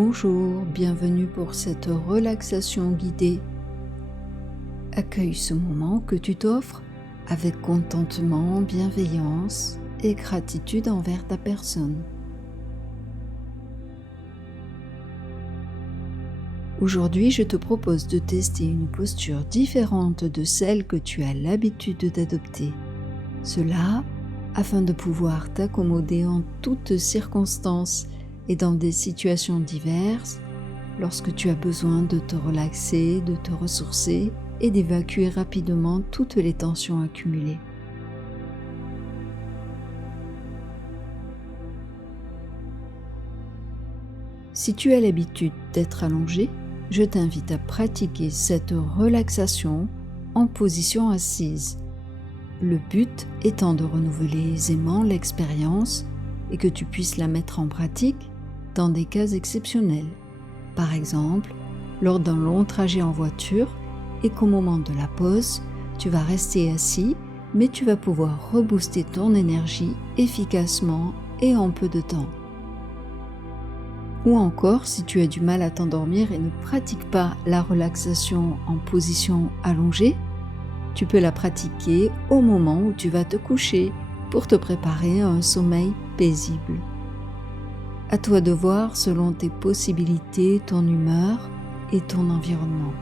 Bonjour, bienvenue pour cette relaxation guidée. Accueille ce moment que tu t'offres avec contentement, bienveillance et gratitude envers ta personne. Aujourd'hui, je te propose de tester une posture différente de celle que tu as l'habitude d'adopter. Cela afin de pouvoir t'accommoder en toutes circonstances et dans des situations diverses lorsque tu as besoin de te relaxer, de te ressourcer et d'évacuer rapidement toutes les tensions accumulées. Si tu as l'habitude d'être allongé, je t'invite à pratiquer cette relaxation en position assise. Le but étant de renouveler aisément l'expérience et que tu puisses la mettre en pratique dans des cas exceptionnels. Par exemple, lors d'un long trajet en voiture et qu'au moment de la pause, tu vas rester assis, mais tu vas pouvoir rebooster ton énergie efficacement et en peu de temps. Ou encore, si tu as du mal à t'endormir et ne pratiques pas la relaxation en position allongée, tu peux la pratiquer au moment où tu vas te coucher pour te préparer à un sommeil paisible. À toi de voir selon tes possibilités, ton humeur et ton environnement.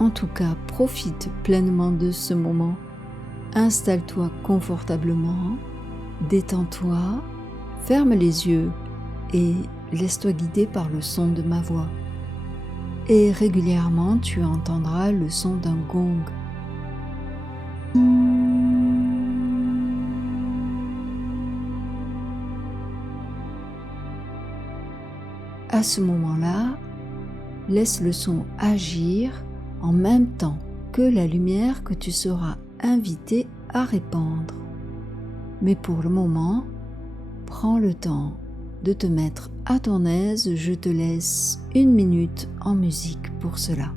En tout cas, profite pleinement de ce moment. Installe-toi confortablement, détends-toi, ferme les yeux et laisse-toi guider par le son de ma voix. Et régulièrement, tu entendras le son d'un gong. À ce moment-là, laisse le son agir en même temps que la lumière que tu seras invité à répandre. Mais pour le moment, prends le temps de te mettre à ton aise, je te laisse 1 minute en musique pour cela.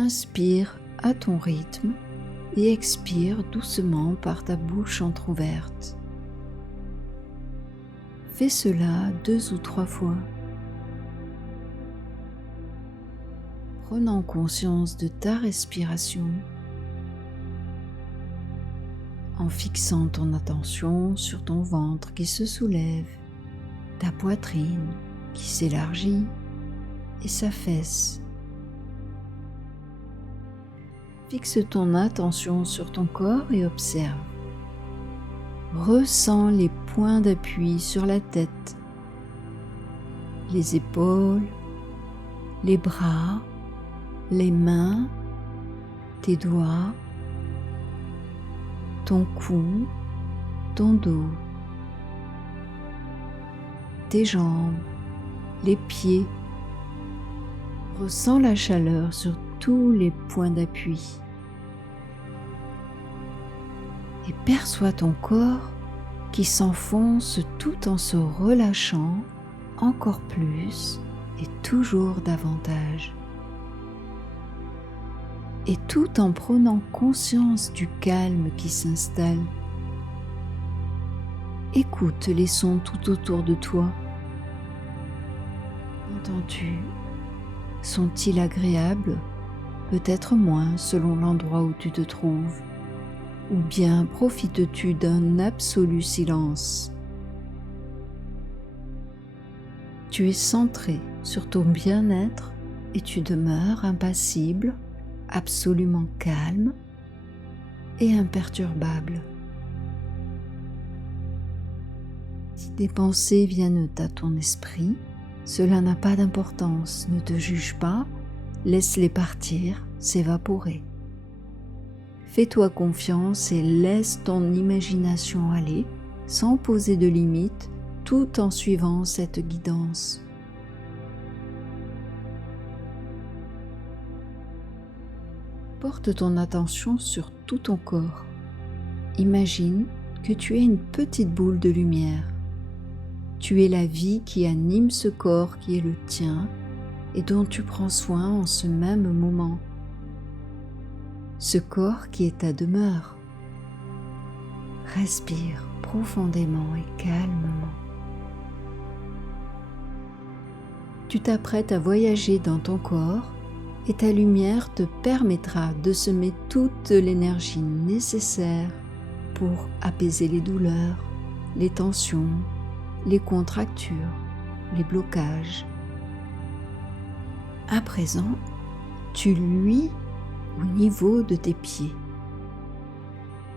Inspire à ton rythme et expire doucement par ta bouche entrouverte. Fais cela 2 ou 3 fois. Prenant conscience de ta respiration, en fixant ton attention sur ton ventre qui se soulève, ta poitrine qui s'élargit et s'affaisse. Fixe ton attention sur ton corps et observe. Ressens les points d'appui sur la tête, les épaules, les bras, les mains, tes doigts, ton cou, ton dos, tes jambes, les pieds. Ressens la chaleur sur tous les points d'appui. Et perçois ton corps qui s'enfonce tout en se relâchant encore plus et toujours davantage. Et tout en prenant conscience du calme qui s'installe. Écoute les sons tout autour de toi. Entends-tu? Sont-ils agréables peut-être moins selon l'endroit où tu te trouves, ou bien profites-tu d'un absolu silence? Tu es centré sur ton bien-être et tu demeures impassible, absolument calme et imperturbable. Si des pensées viennent à ton esprit, cela n'a pas d'importance, ne te juge pas, laisse-les partir, s'évaporer. Fais-toi confiance et laisse ton imagination aller, sans poser de limites, tout en suivant cette guidance. Porte ton attention sur tout ton corps. Imagine que tu es une petite boule de lumière. Tu es la vie qui anime ce corps qui est le tien et dont tu prends soin en ce même moment. Ce corps qui est ta demeure. Respire profondément et calmement. Tu t'apprêtes à voyager dans ton corps et ta lumière te permettra de semer toute l'énergie nécessaire pour apaiser les douleurs, les tensions, les contractures, les blocages. À présent, tu luis au niveau de tes pieds.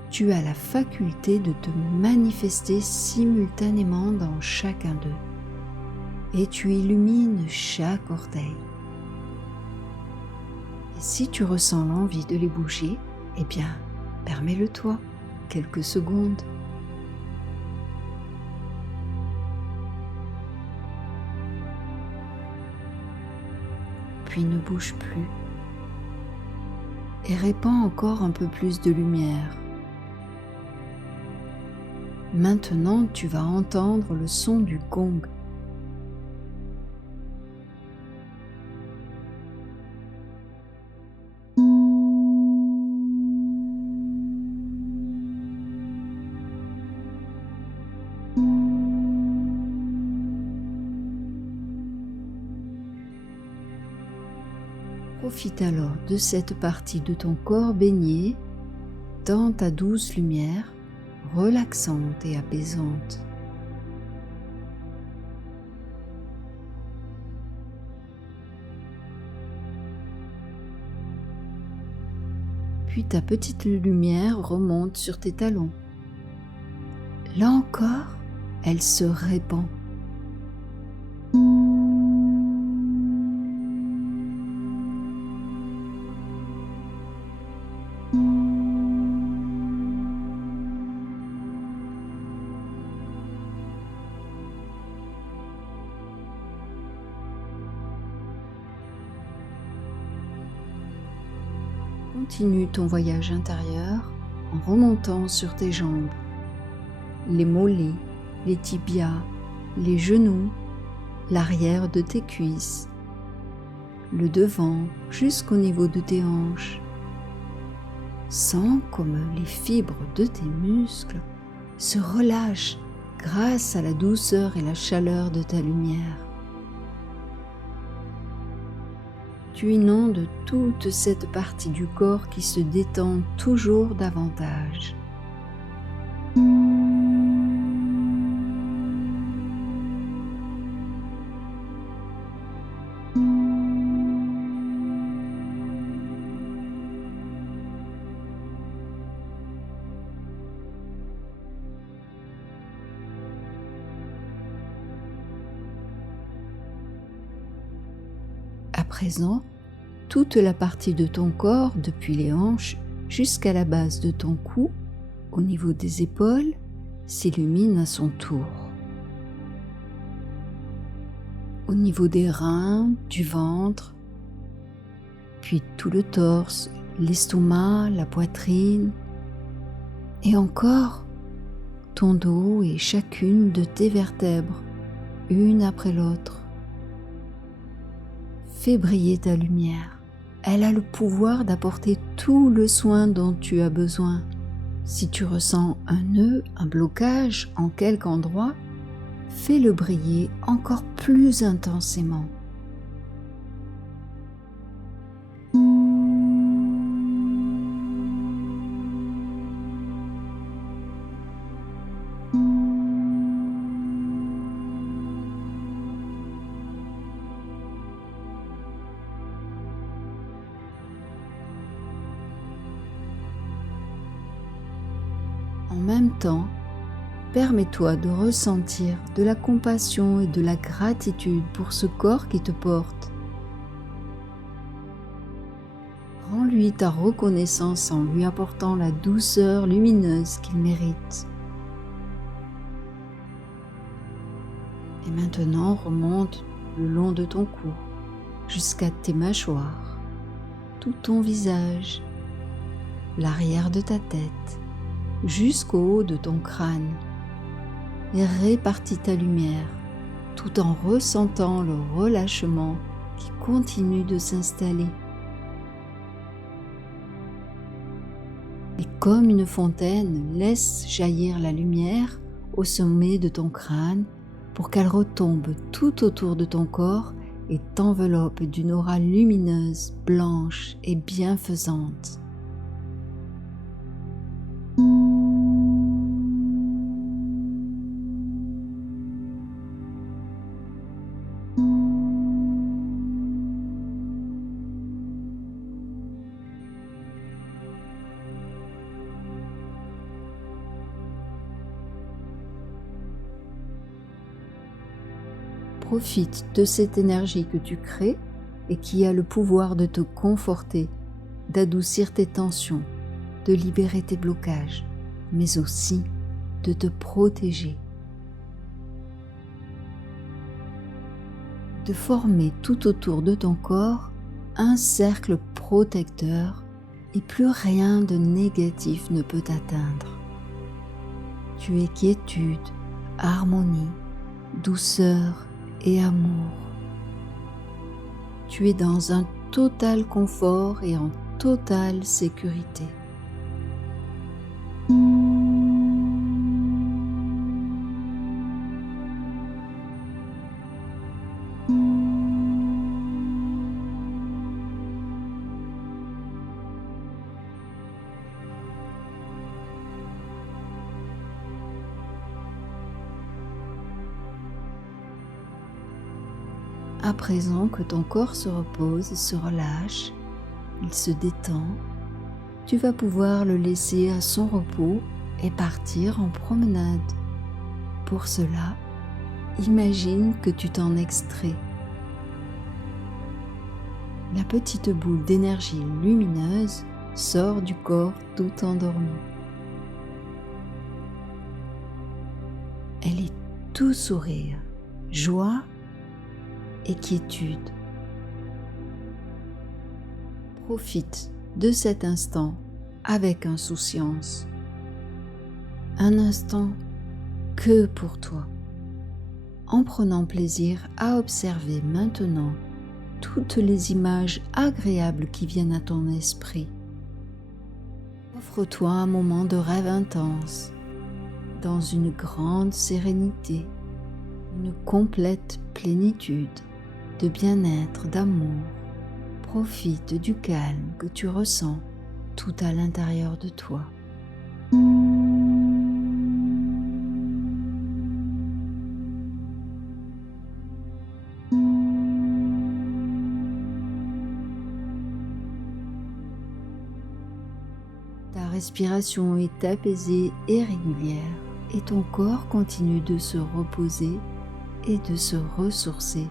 Tu as la faculté de te manifester simultanément dans chacun d'eux et tu illumines chaque orteil. Et si tu ressens l'envie de les bouger, eh bien, permets-le-toi quelques secondes. Puis ne bouge plus et répands encore un peu plus de lumière. Maintenant, tu vas entendre le son du gong. Profite alors de cette partie de ton corps baigné dans ta douce lumière, relaxante et apaisante. Puis ta petite lumière remonte sur tes talons. Là encore, elle se répand. Continue ton voyage intérieur en remontant sur tes jambes, les mollets, les tibias, les genoux, l'arrière de tes cuisses, le devant jusqu'au niveau de tes hanches. Sens comme les fibres de tes muscles se relâchent grâce à la douceur et la chaleur de ta lumière. Tu inondes toute cette partie du corps qui se détend toujours davantage. À présent, toute la partie de ton corps, depuis les hanches jusqu'à la base de ton cou, au niveau des épaules, s'illumine à son tour. Au niveau des reins, du ventre, puis tout le torse, l'estomac, la poitrine, et encore ton dos et chacune de tes vertèbres, une après l'autre. Fais briller ta lumière. Elle a le pouvoir d'apporter tout le soin dont tu as besoin. Si tu ressens un nœud, un blocage en quelque endroit, fais-le briller encore plus intensément. même temps, permets-toi de ressentir de la compassion et de la gratitude pour ce corps qui te porte. Rends-lui ta reconnaissance en lui apportant la douceur lumineuse qu'il mérite. Et maintenant, remonte le long de ton cou, jusqu'à tes mâchoires, tout ton visage, l'arrière de ta tête, jusqu'au haut de ton crâne, et répartis ta lumière, tout en ressentant le relâchement qui continue de s'installer. Et comme une fontaine, laisse jaillir la lumière au sommet de ton crâne pour qu'elle retombe tout autour de ton corps et t'enveloppe d'une aura lumineuse, blanche et bienfaisante. Profite de cette énergie que tu crées et qui a le pouvoir de te conforter, d'adoucir tes tensions, de libérer tes blocages, mais aussi de te protéger. De former tout autour de ton corps un cercle protecteur et plus rien de négatif ne peut t'atteindre. Tu es quiétude, harmonie, douceur et amour. Tu es dans un total confort et en totale sécurité. À présent que ton corps se repose et se relâche, il se détend, tu vas pouvoir le laisser à son repos et partir en promenade. Pour cela, imagine que tu t'en extrais. La petite boule d'énergie lumineuse sort du corps tout endormi. Elle est tout sourire, joie et quiétude. Profite de cet instant avec insouciance. Un instant que pour toi, en prenant plaisir à observer maintenant toutes les images agréables qui viennent à ton esprit. Offre-toi un moment de rêve intense, dans une grande sérénité, une complète plénitude de bien-être, d'amour. Profite du calme que tu ressens tout à l'intérieur de toi. Ta respiration est apaisée et régulière et ton corps continue de se reposer et de se ressourcer.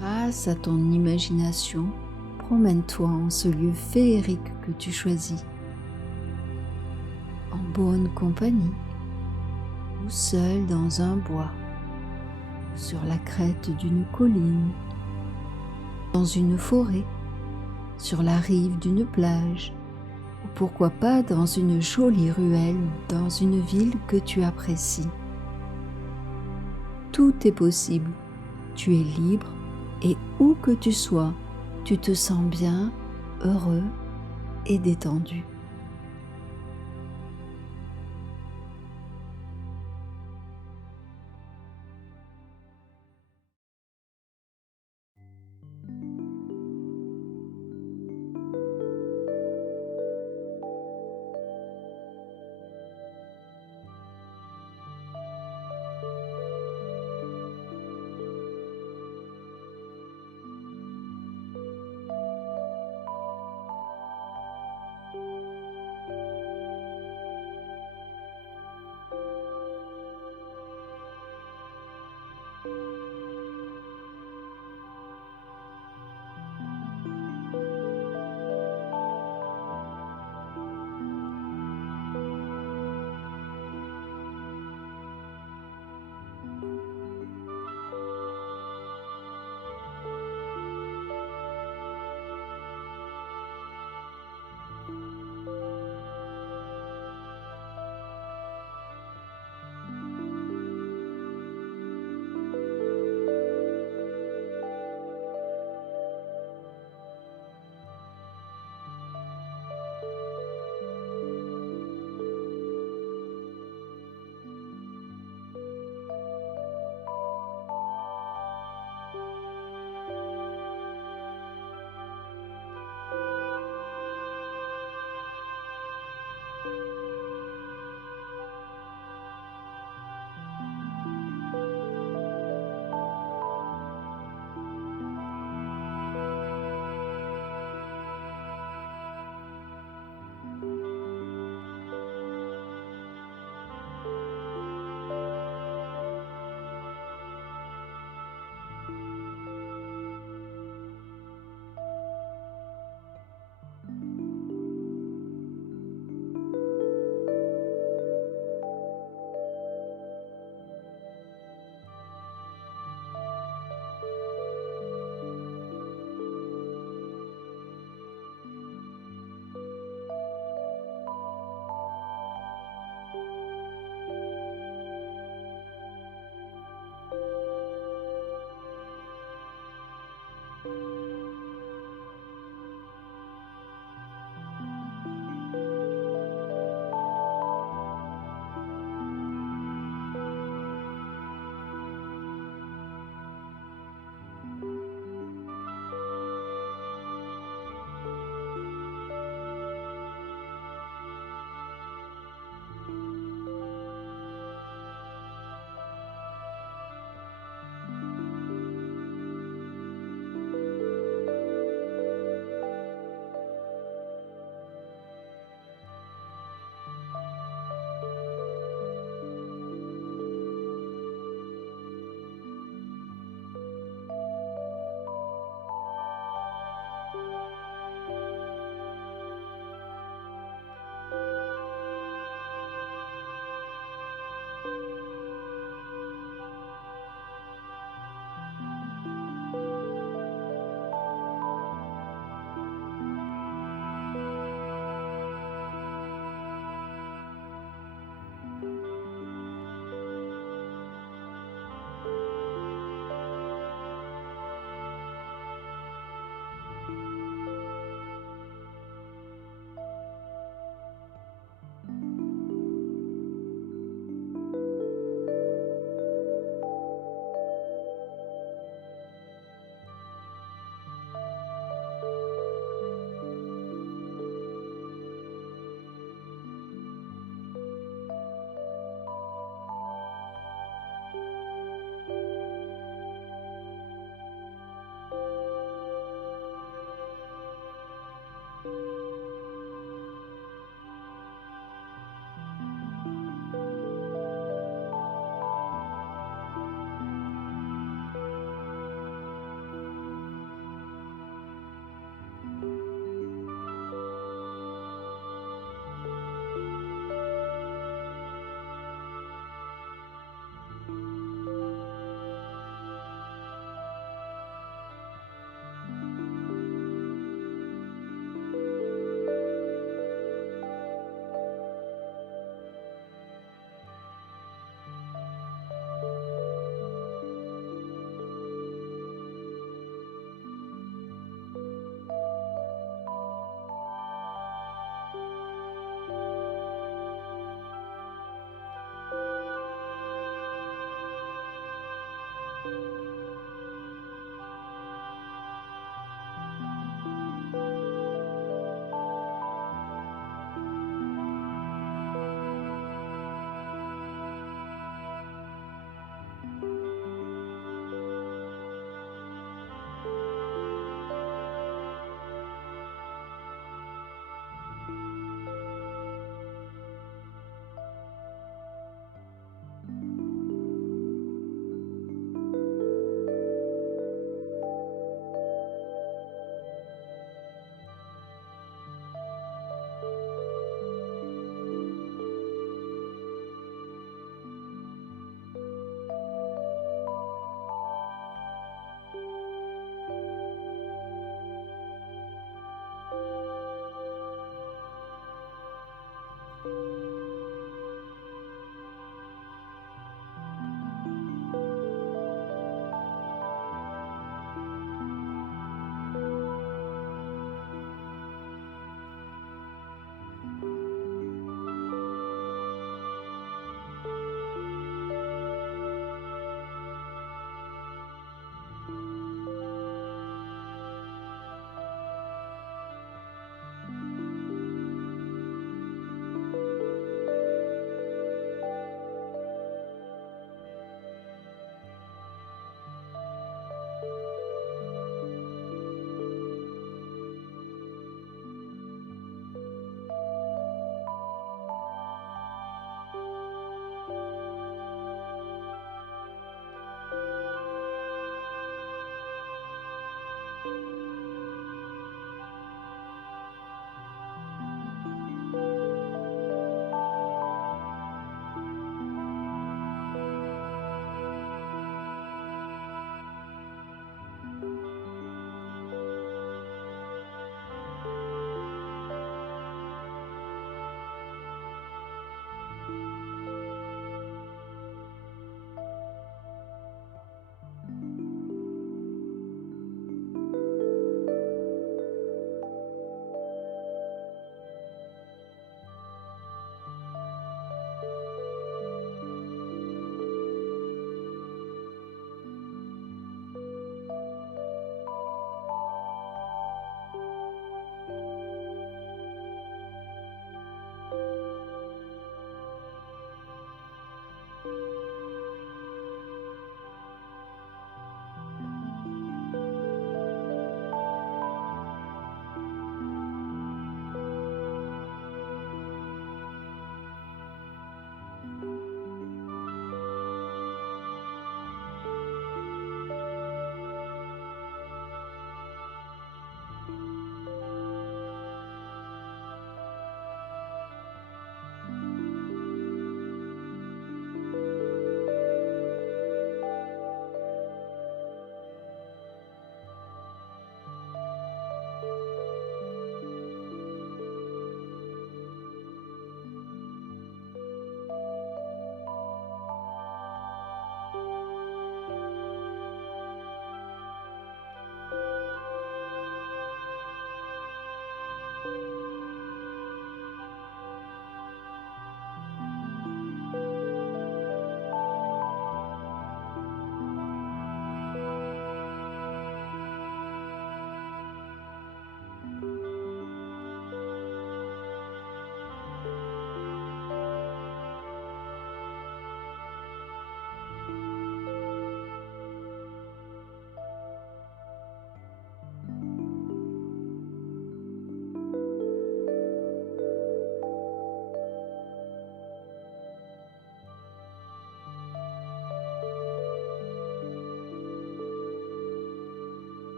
Grâce à ton imagination, promène-toi en ce lieu féerique que tu choisis, en bonne compagnie, ou seul dans un bois, sur la crête d'une colline, dans une forêt, sur la rive d'une plage, ou pourquoi pas dans une jolie ruelle dans une ville que tu apprécies. Tout est possible, tu es libre et où que tu sois, tu te sens bien, heureux et détendu.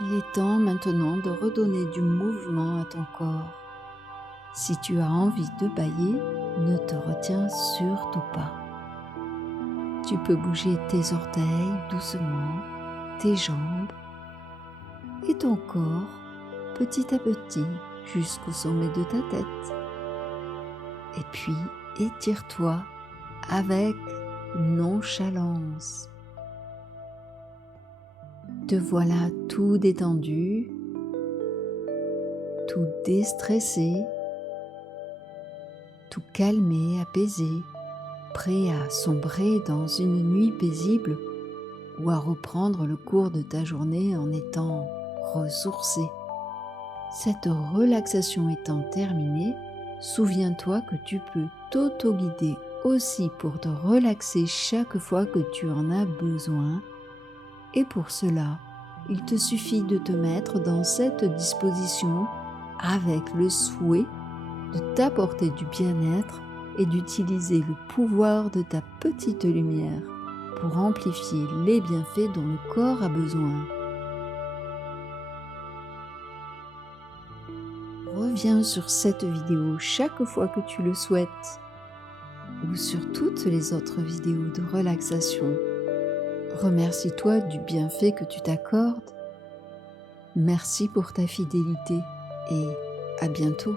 Il est temps maintenant de redonner du mouvement à ton corps. Si tu as envie de bâiller, ne te retiens surtout pas. Tu peux bouger tes orteils doucement, tes jambes et ton corps petit à petit jusqu'au sommet de ta tête. Et puis étire-toi avec nonchalance. Te voilà tout détendu, tout déstressé, tout calmé, apaisé, prêt à sombrer dans une nuit paisible ou à reprendre le cours de ta journée en étant ressourcé. Cette relaxation étant terminée, souviens-toi que tu peux t'auto-guider aussi pour te relaxer chaque fois que tu en as besoin. Et pour cela, il te suffit de te mettre dans cette disposition avec le souhait de t'apporter du bien-être et d'utiliser le pouvoir de ta petite lumière pour amplifier les bienfaits dont le corps a besoin. Reviens sur cette vidéo chaque fois que tu le souhaites ou sur toutes les autres vidéos de relaxation. Remercie-toi du bienfait que tu t'accordes. Merci pour ta fidélité et à bientôt.